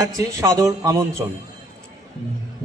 জানাচ্ছি সাদর আমন্ত্রণ।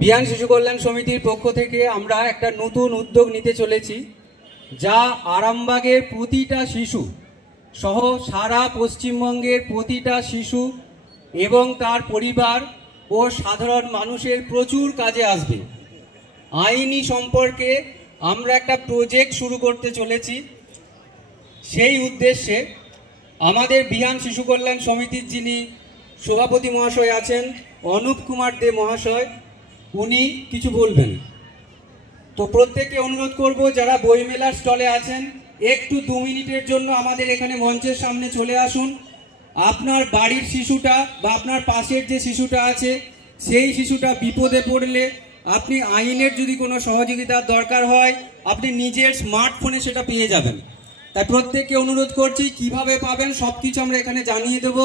বিহান শিশু কল্যাণ সমিতির পক্ষ থেকে আমরা একটা নতুন উদ্যোগ নিতে চলেছি, যা আরামবাগের প্রতিটা শিশু সহ সারা পশ্চিমবঙ্গের প্রতিটা শিশু এবং তার পরিবার ও সাধারণ মানুষের প্রচুর কাজে আসবে। আইনি সম্পর্কে আমরা একটা প্রজেক্ট শুরু করতে চলেছি। সেই উদ্দেশ্যে আমাদের বিহান শিশু কল্যাণ সমিতির যিনি সভাপতি মহাশয় আছেন, অনুপ কুমার দে মহাশয়, উনি কিছু বলবেন। তো প্রত্যেককে অনুরোধ করব, যারা বইমেলার স্টলে আছেন, একটু 2 মিনিটের জন্য আমাদের এখানে মঞ্চের সামনে চলে আসুন। আপনার বাড়ির শিশুটা বা আপনার পাশের যে শিশুটা আছে, সেই শিশুটা বিপদে পড়লে আপনি আইনের যদি কোনো সহযোগিতার দরকার হয়, আপনি নিজের স্মার্টফোনে সেটা পেয়ে যাবেন। তাই প্রত্যেককে অনুরোধ করছি, কিভাবে পাবেন সব কিছু আমরা এখানে জানিয়ে দেব।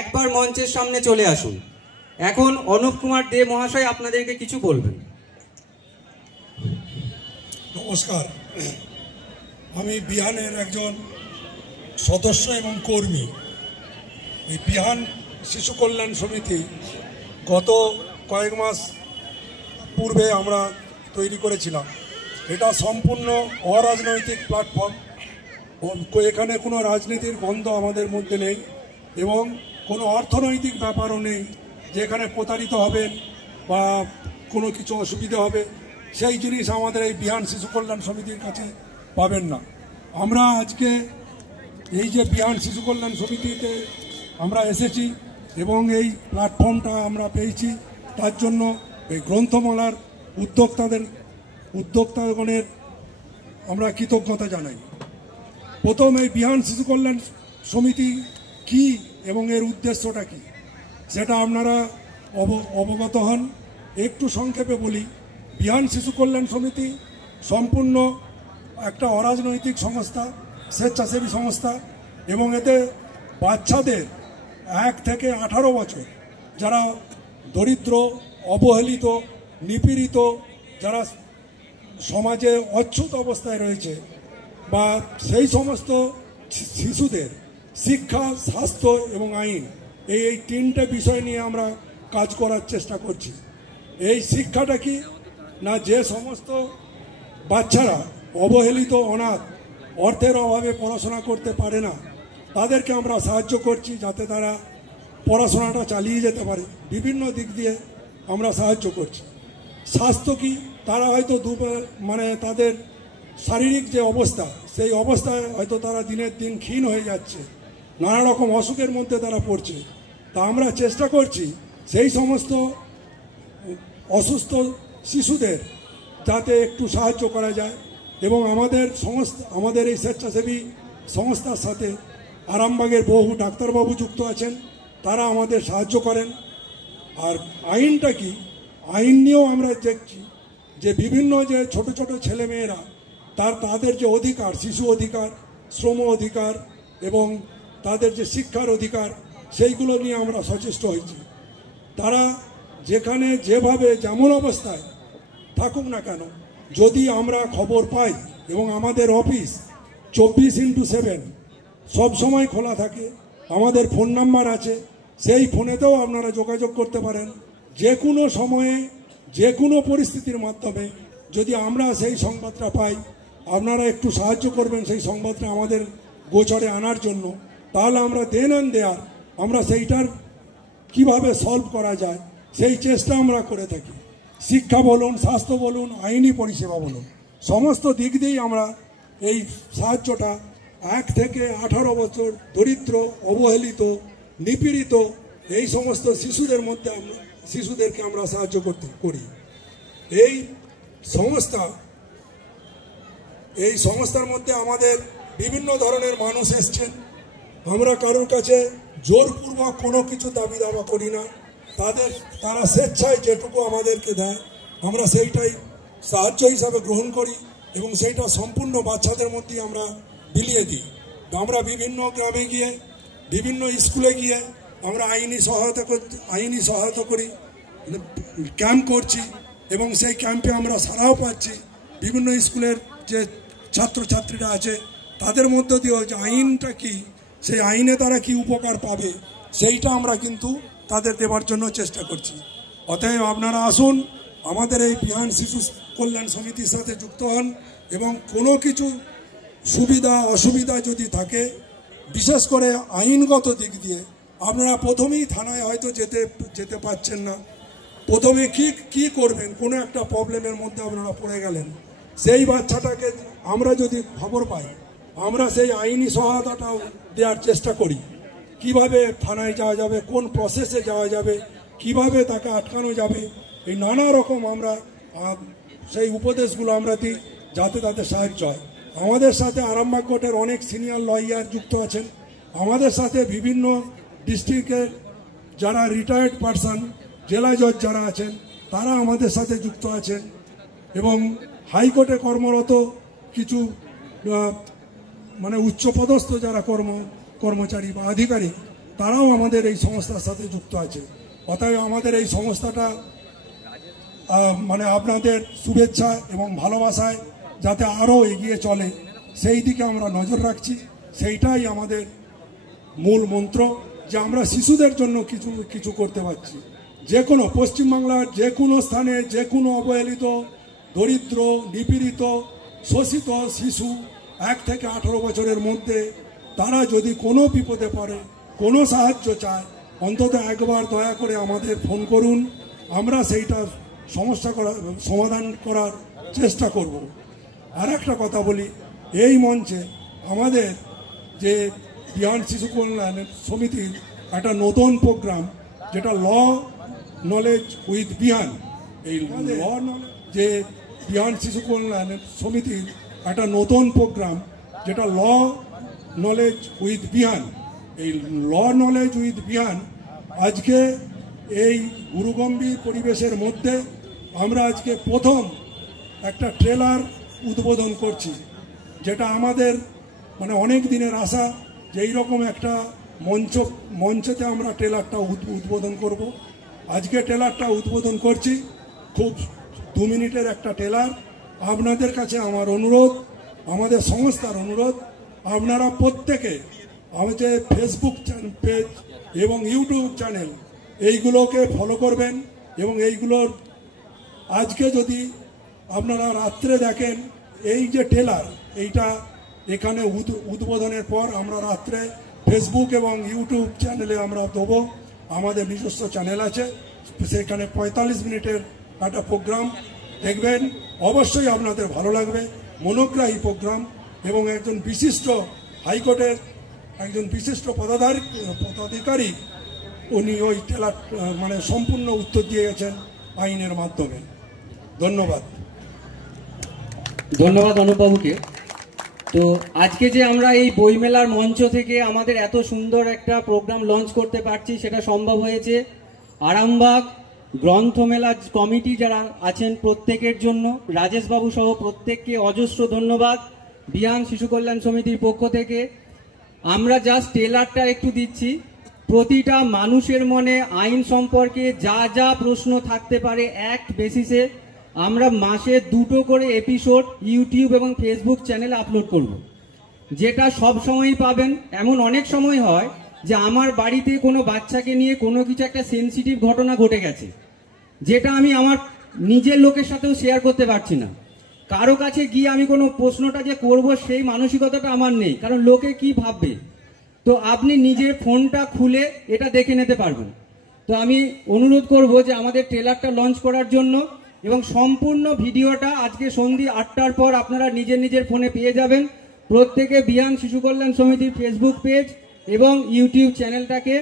একবার মঞ্চের সামনে চলে আসুন। এখন অনুপ কুমার দে মহাশয় আপনাদেরকে কিছু বলবেন। নমস্কার, আমি বিহানের একজন সদস্য এবং কর্মী। এই বিহান শিশু কল্যাণ সমিতি গত কয়েক মাস পূর্বে আমরা তৈরি করেছিলাম। এটা সম্পূর্ণ অরাজনৈতিক প্ল্যাটফর্ম। এখানে কোনো রাজনীতির গন্ধ আমাদের মধ্যে নেই এবং কোনো অর্থনৈতিক ব্যাপারও নেই যে এখানে প্রতারিত হবেন বা কোনো কিছু অসুবিধা হবে, সেই জিনিস আমাদের এই বিহান শিশু কল্যাণ সমিতির কাছে পাবেন না। আমরা আজকে এই যে বিহান শিশু কল্যাণ সমিতিতে আমরা এসেছি এবং এই প্ল্যাটফর্মটা আমরা পেয়েছি, তার জন্য এই গ্রন্থমেলার উদ্যোক্তাগণের আমরা কৃতজ্ঞতা জানাই। প্রথম, এই বিহান শিশু কল্যাণ সমিতি কি এবং এর উদ্দেশ্যটা কি সেটা আপনারা অবগত হন। একটু সংক্ষেপে বলি, বিহান শিশু কল্যাণ সমিতি সম্পূর্ণ একটা অরাজনৈতিক সংস্থা, স্বেচ্ছাসেবী সংস্থা এবং এতে বাচ্চাদের 1 থেকে 18 বছর যারা দরিদ্র, অবহেলিত, নিপীড়িত, যারা সমাজে অচ্যুত অবস্থায় রয়েছে, বা সেই সমস্ত শিশুদের শিক্ষা, স্বাস্থ্য এবং আইন, এই 3টে বিষয় নিয়ে আমরা কাজ করার চেষ্টা করছি। এই শিক্ষাটা কি না, যে সমস্ত বাচ্চারা অবহেলিত, অনাথ, অর্থের অভাবে পড়াশোনা করতে পারে না, তাদেরকে আমরা সাহায্য করছি যাতে তারা পড়াশোনাটা চালিয়ে যেতে পারে। বিভিন্ন দিক দিয়ে আমরা সাহায্য করছি। স্বাস্থ্য কি, তারা হয়তো তাদের শারীরিক যে অবস্থা, সেই অবস্থায় হয়তো তারা দিনের দিন ক্ষীণ হয়ে যাচ্ছে, নানা রকম অসুখের মধ্যে তারা পড়ছে। তা আমরা চেষ্টা করছি সেই সমস্ত অসুস্থ শিশুদের যাতে একটু সাহায্য করা যায় এবং আমাদের এই স্বেচ্ছাসেবী সংস্থার সাথে আরামবাগের বহু ডাক্তারবাবু যুক্ত আছেন, তারা আমাদের সাহায্য করেন। আর আইনটা কি, আইন নিয়েও আমরা দেখছি যে বিভিন্ন যে ছোট ছোট ছেলেমেয়েরা তাদের যে অধিকার, শিশু অধিকার, শ্রম অধিকার এবং তাদের যে শিক্ষার অধিকার, সেইগুলো নিয়ে আমরা সচেষ্ট হয়েছি। তারা যেখানে যেভাবে যেমন অবস্থায় থাকুক না কেন, যদি আমরা খবর পাই এবং আমাদের অফিস 24x7 সব সময় খোলা থাকে, আমাদের ফোন নাম্বার আছে, সেই ফোনেতেও আপনারা যোগাযোগ করতে পারেন। যে কোনো সময়ে, যে কোনো পরিস্থিতির মাধ্যমে যদি আমরা সেই সংবাদটা পাই, আপনারা একটু সাহায্য করবেন সেই সংবাদটা আমাদের গোচরে আনার জন্য। তাহলে আমরা দেন অ্যান্ড দেয়ার আমরা সেইটার কিভাবে সলভ করা যায় সেই চেষ্টা আমরা করে থাকি। শিক্ষা বলুন, স্বাস্থ্য বলুন, আইনি পরিষেবা বলুন, সমস্ত দিক দিয়েই আমরা এই সাহায্যটা 1 থেকে 18 বছর দরিদ্র, অবহেলিত, নিপীড়িত এই সমস্ত শিশুদেরকে আমরা সাহায্য করি। এই সংস্থার মধ্যে আমাদের বিভিন্ন ধরনের মানুষ এসছেন। আমরা কারোর কাছে জোরপূর্বক কোনো কিছু দাবি দাবা করি না। তারা স্বেচ্ছায় যেটুকু আমাদেরকে দেয় আমরা সেইটাই সাহায্য হিসাবে গ্রহণ করি এবং সেইটা সম্পূর্ণ বাচ্চাদের মধ্যেই আমরা বিলিয়ে দিই। আমরা বিভিন্ন গ্রামে গিয়ে, বিভিন্ন স্কুলে গিয়ে আমরা আইনি সহায়তা করি, ক্যাম্প করছি এবং সেই ক্যাম্পে আমরা সাড়াও পাচ্ছি। বিভিন্ন স্কুলের যে ছাত্রছাত্রীরা আছে তাদের মধ্য দিয়েও যে আইনটা কি, সেই আইনে তারা কি উপকার পাবে, সেইটা আমরা কিন্তু তাদের দেওয়ার জন্য চেষ্টা করছি। অতএব আপনারা আসুন, আমাদের এই বিহান শিশু কল্যাণ সমিতির সাথে যুক্ত হন, এবং কোনো কিছু সুবিধা অসুবিধা যদি থাকে, বিশেষ করে আইনগত দিক দিয়ে, আপনারা প্রথমেই থানায় হয়তো যেতে পারছেন না, প্রথমে কি করবেন, কোনো একটা প্রবলেমের মধ্যে আপনারা পড়ে গেলেন, সেই বাচ্চাটাকে আমরা যদি খবর পাই, আমরা সেই আইনি সহায়তাটাও দেওয়ার চেষ্টা করি। কিভাবে থানায় যাওয়া যাবে, কোন প্রসেসে যাওয়া যাবে, কিভাবে তাকে আটকানো যাবে, এই নানা রকম আমরা সেই উপদেশগুলো আমরা দিই, যাতে তাদের সাহায্য হয়। আমাদের সাথে আরামবাগ কোর্টের অনেক সিনিয়র লয়ার যুক্ত আছেন, আমাদের সাথে বিভিন্ন ডিস্ট্রিক্টের যারা রিটায়ার্ড পারসন, জেলা জজ যারা আছেন, তারা আমাদের সাথে যুক্ত আছেন, এবং হাইকোর্টে কর্মরত কিছু মানে উচ্চপদস্থ যারা কর্মচারী বা আধিকারিক, তারাও আমাদের এই সংস্থার সাথে যুক্ত আছে। অতএব আমাদের এই সংস্থাটা মানে আপনাদের শুভেচ্ছা এবং ভালোবাসায় যাতে আরও এগিয়ে চলে, সেই দিকে আমরা নজর রাখছি। সেইটাই আমাদের মূল মন্ত্র, যে আমরা শিশুদের জন্য কিছু করতে পারছি। যে কোনো পশ্চিমবাংলার যে কোনো স্থানে, যে কোনো অবহেলিত, দরিদ্র, নিপীড়িত, শোষিত শিশু 1 থেকে 18 বছরের মধ্যে, তারা যদি কোনো বিপদে পড়ে, কোনো সাহায্য চায়, অন্তত একবার দয়া করে আমাদের ফোন করুন, আমরা সেইটা সমাধান করার চেষ্টা করব। আর একটা কথা বলি, এই মঞ্চে আমাদের যে বিহান শিশু কল্যাণ সমিতির একটা নতুন প্রোগ্রাম, যেটা ল নলেজ উইথ বিহান, এই ল যে বিহান শিশু কল্যাণ সমিতির একটা নতুন প্রোগ্রাম, যেটা ল নলেজ উইথ বিহান, এই ল নলেজ উইথ বিহান আজকে এই গুরুগম্ভীর পরিবেশের মধ্যে আমরা আজকে প্রথম একটা ট্রেলার উদ্বোধন করছি, যেটা আমাদের মানে অনেক দিনের আশা, যে এইরকম একটা মঞ্চেতে আমরা ট্রেলারটা উদ্বোধন করব। আজকে ট্রেলারটা উদ্বোধন করছি, খুব 2 মিনিটের একটা ট্রেলার। আপনাদের কাছে আমার অনুরোধ, আমাদের সংস্থার অনুরোধ, আপনারা প্রত্যেকে আমাদের ফেসবুক পেজ এবং ইউটিউব চ্যানেল এইগুলোকে ফলো করবেন, এবং এইগুলোর আজকে যদি আপনারা রাত্রে দেখেন, এই যে ট্রেলার, এইটা এখানে উদ্বোধনের পর আমরা রাত্রে ফেসবুক এবং ইউটিউব চ্যানেলে আমরা দেবো। আমাদের নিজস্ব চ্যানেল আছে, সেখানে 45 মিনিটের একটা প্রোগ্রাম দেখবেন, অবশ্যই আপনাদের ভালো লাগবে। মনোগ্রাহী প্রোগ্রাম, এবং একজন বিশিষ্ট হাইকোর্টের একজন বিশিষ্ট পদাধিকারী, উনি ওই ট্রেলার মানে সম্পূর্ণ উত্তর দিয়ে গেছেন আইনের মাধ্যমে। ধন্যবাদ। ধন্যবাদ অনুপবাবুকে। তো আজকে যে আমরা এই বইমেলার মঞ্চ থেকে আমাদের এত সুন্দর একটা প্রোগ্রাম লঞ্চ করতে পারছি, সেটা সম্ভব হয়েছে আরামবাগ গ্রন্থমেলা কমিটি যারা আছেন প্রত্যেকের জন্য, রাজেশবাবু সহ প্রত্যেককে অজস্র ধন্যবাদ। বিহান শিশু কল্যাণ সমিতির পক্ষ থেকে আমরা জাস্ট ট্রেলারটা একটু দিচ্ছি। প্রতিটা মানুষের মনে আইন সম্পর্কে যা যা প্রশ্ন থাকতে পারে, অ্যাক্ট বেসিসে আমরা মাসে 2টো করে এপিসোড ইউটিউব এবং ফেসবুক চ্যানেলে আপলোড করব, যেটা সব সময়ই পাবেন। এমন অনেক সময় হয় যে আমার বাড়িতে কোনো বাচ্চাকে নিয়ে কোনো কিছু একটা সেনসিটিভ ঘটনা ঘটে গেছে, যেটা আমি আমার নিজের লোকের সাথেও শেয়ার করতে পারছি না। কারো কাছে গিয়ে আমি কোনো প্রশ্নটা যে করব সেই মানসিকতাটা আমার নেই, কারণ লোকে কি ভাববে। তো আপনি নিজের ফোনটা খুলে এটা দেখে নিতে পারবেন। তো আমি অনুরোধ করব যে আমাদের ট্রেলারটা লঞ্চ করার জন্য, এবং সম্পূর্ণ ভিডিওটা আজকে সন্ধ্যে 8টার পর আপনারা নিজের নিজের ফোনে পেয়ে যাবেন। প্রত্যেকে বিহান শিশু কল্যাণ সমিতির ফেসবুক পেজ এবং ইউটিউব চ্যানেলটাকে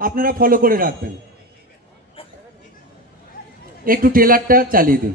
আপনারা ফলো করে রাখবেন। একটু ট্রেলারটা চালিয়ে দিন।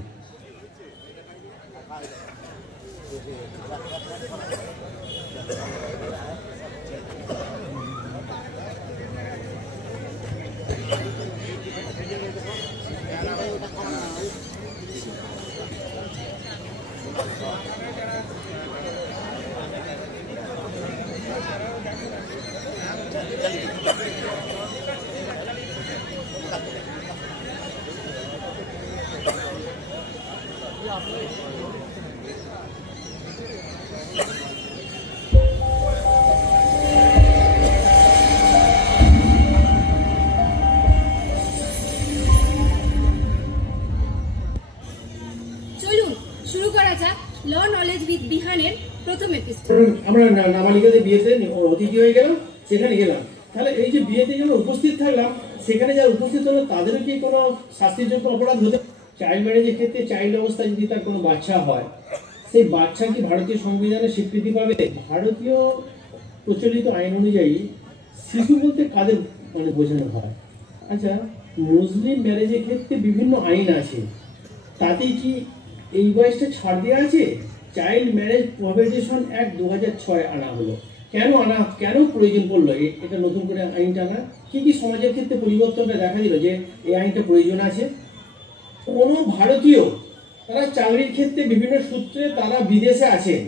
ল নলেজ উইথ বিহানের প্রথম এপিসোড। আমরা নাবালিকাদের বিয়েতে অতিথি হয়ে গেলাম, সেখানে গেলাম, তাহলে এই যে বিয়েতে যখন উপস্থিত থাকলাম, সেখানে যারা উপস্থিত হলো তাদেরও কি কোনো শাস্তিযোগ্য অপরাধ হতে? চাইল্ড ম্যারেজের ক্ষেত্রে চাইল্ড অবস্থায় যদি তার কোনো বাচ্চা হয়, সেই বাচ্চা কি ভারতীয় সংবিধানে স্বীকৃতি পাবে? ভারতীয় প্রচলিত আইন অনুযায়ী শিশু বলতে কাদের মানে বোঝানো হয়? আচ্ছা, মুসলিম ম্যারেজের ক্ষেত্রে বিভিন্ন আইন আছে, তাতেই কি এই বয়সটা ছাড় দেওয়া আছে? চাইল্ড ম্যারেজ প্রভিশন অ্যাক্ট 2006 আনা হলো। কেন প্রয়োজন পড়লো এটা নতুন করে আইনটা আনা? কি সমাজের ক্ষেত্রে পরিবর্তনটা দেখা দিল যে এই আইনটা প্রয়োজন আছে? কোনো ভারতীয় তারা চাকরির ক্ষেত্রে বিভিন্ন সূত্রে তারা বিদেশে আছেন,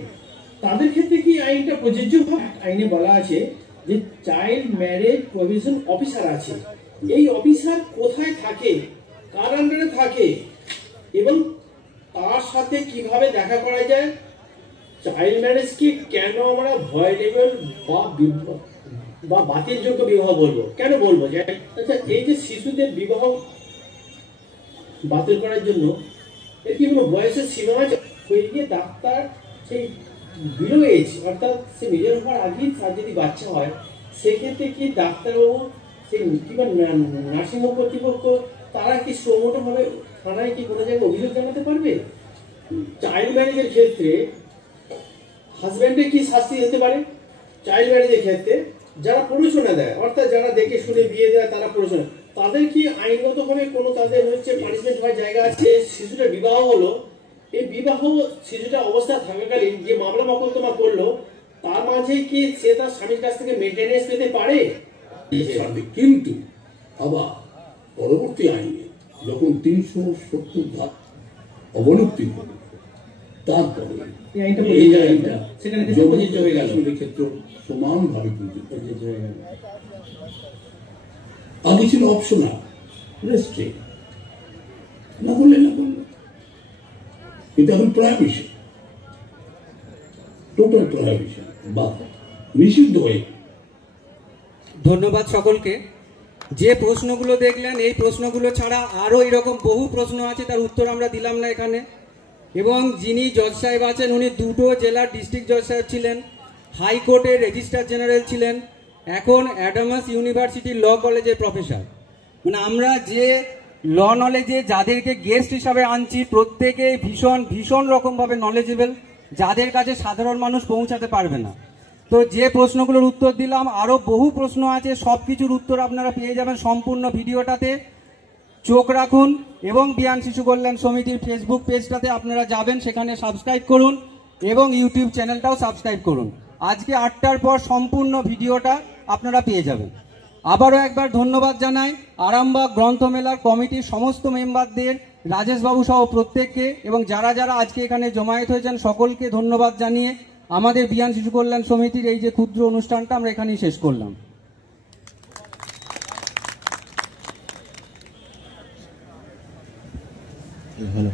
তাদের ক্ষেত্রে কি আইনটা প্রযোজ্য হয়? আইনে বলা আছে যে চাইল্ড ম্যারেজ প্রভিশন অফিসার আছে। এই অফিসার কোথায় থাকে, কার আন্ডারে থাকে এবং তার সাথে কিভাবে দেখা করা যায়? চাইল্ড ম্যারেজকে কেন আমরা ভয়েডেবল বা বাতিলযোগ্য বিবাহ বলবো? কেন বলবো যে আচ্ছা, এই যে শিশুদের বিবাহ বাতিল করার জন্য এর কি কোনো বয়সের সীমা আছে? হয়ে গিয়ে ডাক্তার সেই বিলো এজ অর্থাৎ সে নিজের হওয়ার আগেই তার যদি বাচ্চা হয়, সেক্ষেত্রে কি ডাক্তারবাবু সেই কিংবা নার্সিংহোম কর্তৃপক্ষ তারা কি সুমোটোভাবে থানায় কি কোনো জায়গায় অভিযোগ জানাতে পারবে? চাইল্ড ম্যারেজের ক্ষেত্রে হাজব্যান্ডের কি শাস্তি হতে পারে? চাইল্ড ম্যারেজের ক্ষেত্রে যারা প্ররোচনা দেয়, অর্থাৎ যারা দেখে শুনে বিয়ে দেয়, তারা প্ররোচনা, তাদের কি আইনগতভাবে কোনো তাদের হচ্ছে পানিশমেন্ট হওয়ার জায়গা আছে? শিশুটার বিবাহ হলো, এই বিবাহ শিশুটা অবস্থা থাকাকালীন যে মামলা মকদ্দমা করলো, তার মাঝে কি সে তার স্বামীর কাছ থেকে মেনটেনেন্স পেতে পারে? কিন্তু আবার পরবর্তী আইনে যখন 370 ধাপ অবলুপ্তি করে, তারপরে এই আইনটা এই প্রযোজ্য হয়ে আইনটা গেল, সেখানে ক্ষেত্রে প্রযোজ্য হয়ে গেল, ক্ষেত্রে সমানভাবে প্রযোজ্য হয়ে গেল। আগে ছিল অপশনাল, রেস্ট্রিক্ট, না করলে না করলে, কিন্তু এখন প্রহিবিশন, টোটাল প্রহিবিশন বা নিষিদ্ধ হয়ে। ধন্যবাদ সকলকে। যে প্রশ্নগুলো দেখলেন, এই প্রশ্নগুলো ছাড়া আরও এরকম বহু প্রশ্ন আছে, তার উত্তর আমরা দিলাম না এখানে। এবং যিনি জজ সাহেব আছেন, উনি দুটো জেলার ডিস্ট্রিক্ট জজ সাহেব ছিলেন, হাইকোর্টের রেজিস্ট্রার জেনারেল ছিলেন, এখন অ্যাডামাস ইউনিভার্সিটি ল কলেজের প্রফেসর। মানে আমরা যে ল নলেজে যাদেরকে গেস্ট হিসাবে আনছি, প্রত্যেকেই ভীষণ ভীষণ রকমভাবে নলেজেবল, যাদের কাছে সাধারণ মানুষ পৌঁছাতে পারবে না। তো যে প্রশ্নগুলোর উত্তর দিলাম, আরও বহু প্রশ্ন আছে, সব কিছুর উত্তর আপনারা পেয়ে যাবেন সম্পূর্ণ ভিডিওটাতে। চোখ রাখুন এবং বিয়ান শিশু কল্যাণ সমিতির ফেসবুক পেজটাতে আপনারা যাবেন, সেখানে সাবস্ক্রাইব করুন এবং ইউটিউব চ্যানেলটাও সাবস্ক্রাইব করুন। আজকে 8টার পর সম্পূর্ণ ভিডিওটা আপনারা পেয়ে যাবেন। আবারও একবার ধন্যবাদ জানাই আরামবাগ গ্রন্থমেলার কমিটির সমস্ত মেম্বারদের, রাজেশবাবু সহ প্রত্যেককে, এবং যারা যারা আজকে এখানে জমায়েত হয়েছেন সকলকে ধন্যবাদ জানিয়ে আমাদের বিয়ান শিশু কল্যাণ সমিতির এই যে ক্ষুদ্র অনুষ্ঠানটা আমরা এখানেই শেষ করলাম। ভালো।